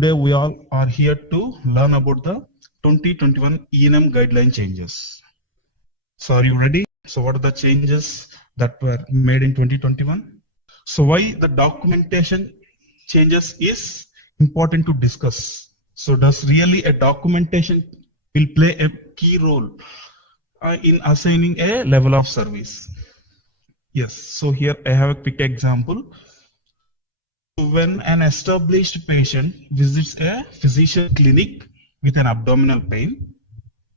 today we all are here to learn about the 2021 E&M guideline changes. So are you ready? So what are the changes that were made in 2021? So why the documentation changes is important to discuss. So does really a documentation will play a key role in assigning a level of service? Yes, so here I have a quick example. When an established patient visits a physician clinic with an abdominal pain,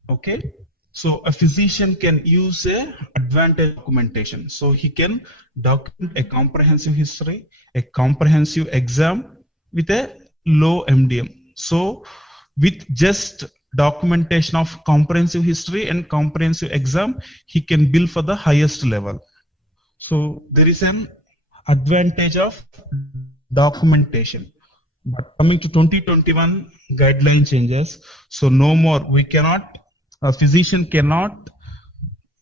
okay, so a physician can use a advantage documentation. So he can document a comprehensive history, a comprehensive exam with a low MDM. So with just documentation of comprehensive history and comprehensive exam, he can bill for the highest level. So there is an advantage of documentation. But coming to 2021 guideline changes, so no more, a physician cannot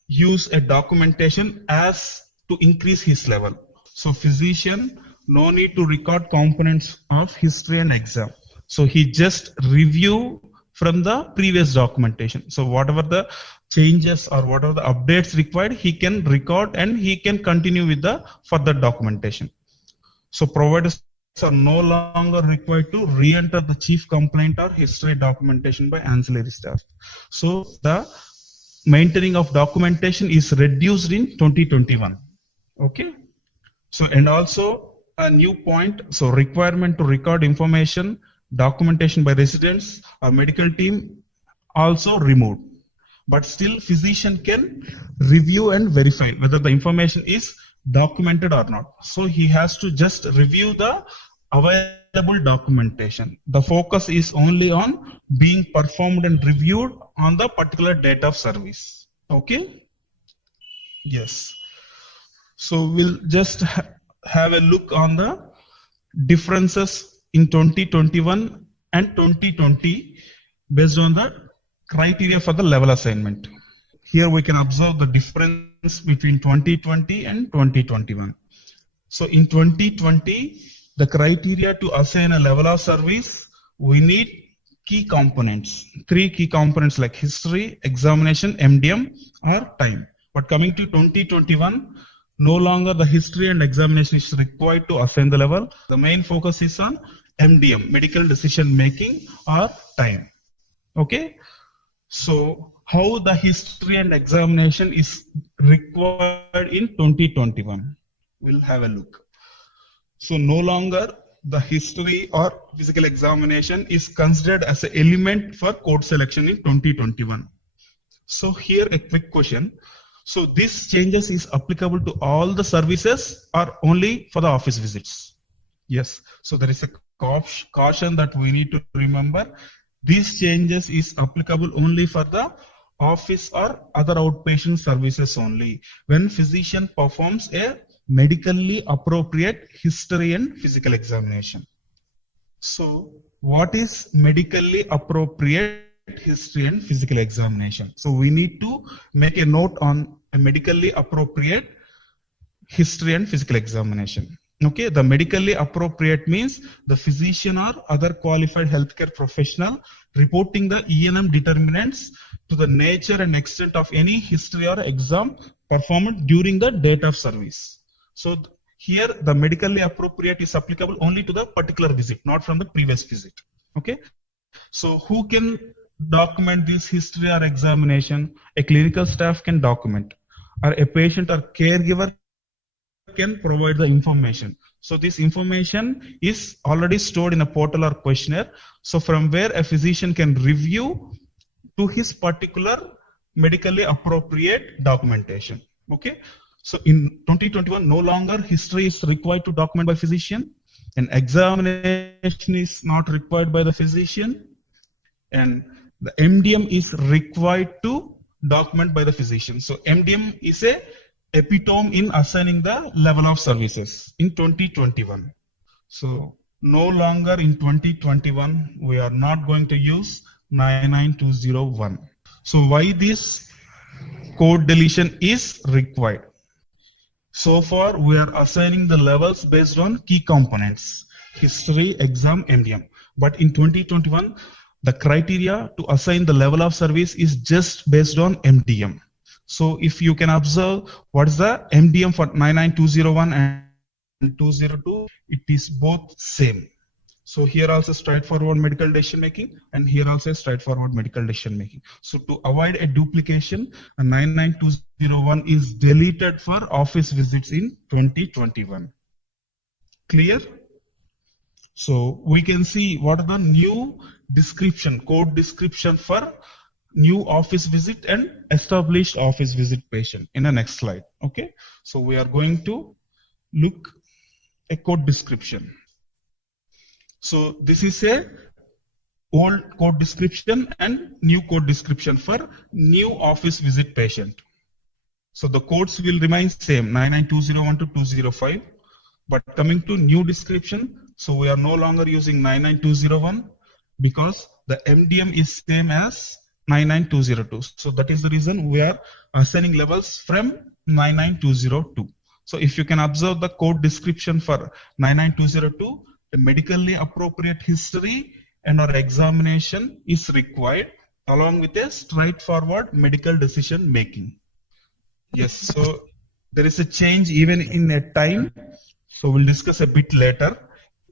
use a documentation as to increase his level. So physician no need to record components of history and exam. So he just review from the previous documentation. So whatever the changes or whatever the updates required, he can record and he can continue with the further documentation. So providers are no longer required to re-enter the chief complaint or history documentation by ancillary staff. So the maintaining of documentation is reduced in 2021. Okay. So and also a new point. So requirement to record information, documentation by residents or medical team also removed. But still physician can review and verify whether the information is documented or not. So he has to just review the available documentation. The focus is only on being performed and reviewed on the particular date of service. Okay. Yes. So we'll just have a look on the differences in 2021 and 2020 based on the criteria for the level assignment. Here we can observe the difference between 2020 and 2021. So in 2020, the criteria to assign a level of service, we need key components, 3 key components like history, examination, MDM or time. But coming to 2021, no longer the history and examination is required to assign the level. The main focus is on MDM, medical decision making or time. Okay. So how the history and examination is required in 2021? We'll have a look. So no longer the history or physical examination is considered as an element for code selection in 2021. So here a quick question. So this changes is applicable to all the services or only for the office visits? Yes. So there is a caution that we need to remember. These changes is applicable only for the office or other outpatient services only when physician performs a medically appropriate history and physical examination. So what is medically appropriate history and physical examination? So we need to make a note on a medically appropriate history and physical examination. Okay, the medically appropriate means the physician or other qualified healthcare professional reporting the E&M determinants to the nature and extent of any history or exam performed during the date of service. So here the medically appropriate is applicable only to the particular visit, not from the previous visit. Okay. So who can document this history or examination? A clinical staff can document, or a patient or caregiver can provide the information. So this information is already stored in a portal or questionnaire. So from where a physician can review to his particular medically appropriate documentation. Okay. So in 2021, no longer history is required to document by physician, and examination is not required by the physician, and the MDM is required to document by the physician. So MDM is a epitome in assigning the level of services in 2021. So no longer in 2021, we are not going to use 99201. So why this code deletion is required? So far, we are assigning the levels based on key components, history, exam, MDM. But in 2021, the criteria to assign the level of service is just based on MDM. So if you can observe what is the MDM for 99201 and 202, it is both same. So here also straightforward medical decision making, and here also straightforward medical decision making. So to avoid a duplication, a 99201 is deleted for office visits in 2021. Clear? So we can see what are the new description, code description for new office visit and established office visit patient in the next slide. Okay, so we are going to look a code description. So this is a old code description and new code description for new office visit patient. So the codes will remain same, 99201 to 205. But coming to new description, so we are no longer using 99201 because the MDM is same as 99202. So that is the reason we are assigning levels from 99202. So if you can observe the code description for 99202, a medically appropriate history and or examination is required along with a straightforward medical decision making. Yes, so there is a change even in a time. So we'll discuss a bit later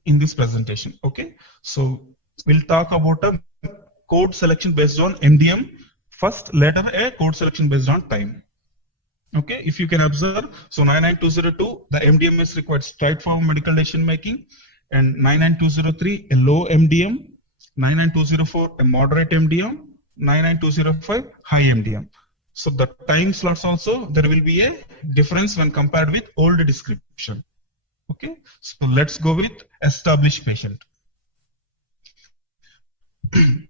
in this presentation. Okay, so we'll talk about a code selection based on MDM first, later a code selection based on time. Okay, if you can observe, so 99202, the MDM is required straightforward medical decision making, and 99203, a low MDM, 99204, a moderate MDM, 99205, high MDM. So the time slots also, there will be a difference when compared with old description. Okay, so let's go with established patient.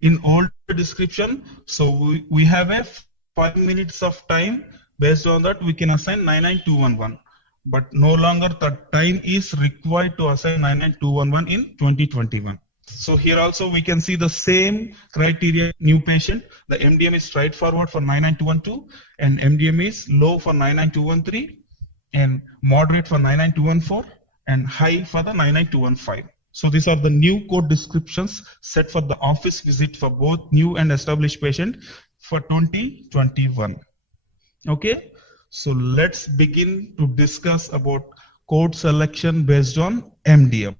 In old description, so we have a 5 minutes of time. Based on that, we can assign 99211. But no longer the time is required to assign 99211 in 2021. So here also we can see the same criteria, new patient. The MDM is straightforward for 99212 and MDM is low for 99213 and moderate for 99214 and high for the 99215. So these are the new code descriptions set for the office visit for both new and established patient for 2021. Okay, so let's begin to discuss about code selection based on MDM.